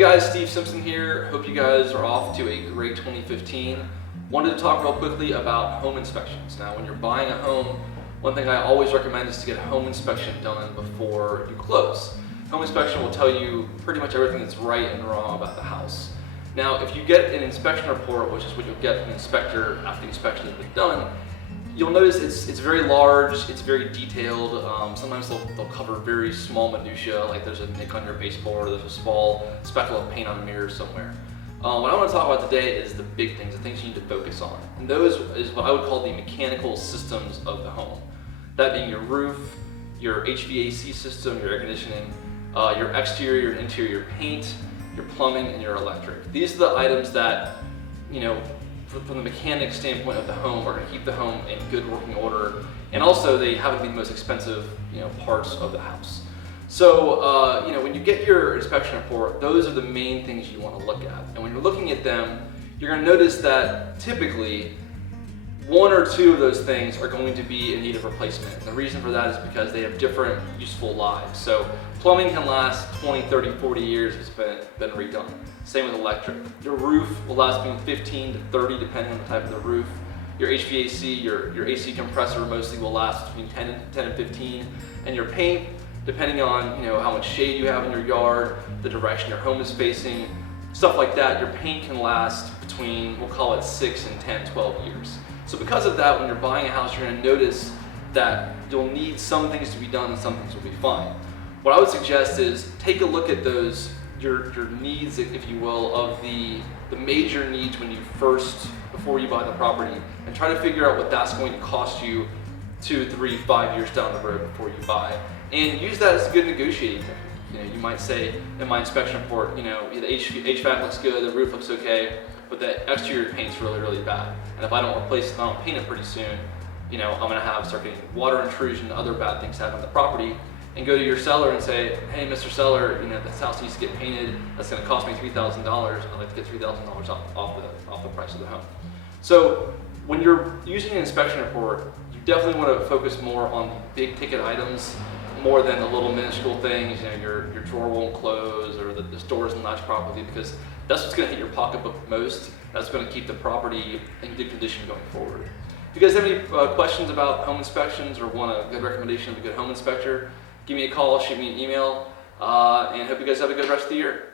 guys, Steve Simpson here. Hope you guys are off to a great 2015. Wanted to talk real quickly about home inspections. Now, when you're buying a home, one thing I always recommend is to get a home inspection done before you close. Home inspection will tell you pretty much everything that's right and wrong about the house. Now, if you get an inspection report, which is what you'll get from the inspector after the inspection has been done, you'll notice it's very large, it's very detailed. Sometimes they'll cover very small minutia, like there's a nick on your baseboard, or there's a small speckle of paint on a mirror somewhere. What I want to talk about today is the big things, the things you need to focus on. And those is what I would call the mechanical systems of the home. That being your roof, your HVAC system, your air conditioning, your exterior and interior paint, your plumbing, and your electric. These are the items that, from the mechanic standpoint of the home, are going to keep the home in good working order, and also they happen to be the most expensive, parts of the house. So, when you get your inspection report, those are the main things you want to look at. And when you're looking at them, you're going to notice that typically one or two of those things are going to be in need of replacement. And the reason for that is because they have different useful lives. So plumbing can last 20, 30, 40 years if it's been redone. Same with electric. Your roof will last between 15 to 30 depending on the type of the roof. Your HVAC, your AC compressor mostly will last between 10 and 15. And your paint, depending on how much shade you have in your yard, the direction your home is facing, stuff like that, your paint can last between, we'll call it 6 and 10, 12 years. So because of that, when you're buying a house, you're going to notice that you'll need some things to be done and some things will be fine. What I would suggest is take a look at those, your needs, if you will, of the major needs before you buy the property, and try to figure out what that's going to cost you 2, 3, 5 years down the road before you buy. And use that as a good negotiating technique. You might say in my inspection report, the HVAC looks good, the roof looks okay, but the exterior paint's really, really bad. And if I don't replace it, if I don't paint it pretty soon, I'm gonna start getting water intrusion and other bad things happen on the property. And go to your seller and say, hey, Mr. Seller, this house needs to get painted. That's gonna cost me $3,000. I'd like to get $3,000 off the price of the home. So when you're using an inspection report, you definitely want to focus more on big ticket items more than the little minuscule things, your drawer won't close or the door isn't latched properly, because that's what's going to hit your pocketbook most. That's going to keep the property in good condition going forward. If you guys have any questions about home inspections or want a good recommendation of a good home inspector, give me a call, shoot me an email, and hope you guys have a good rest of the year.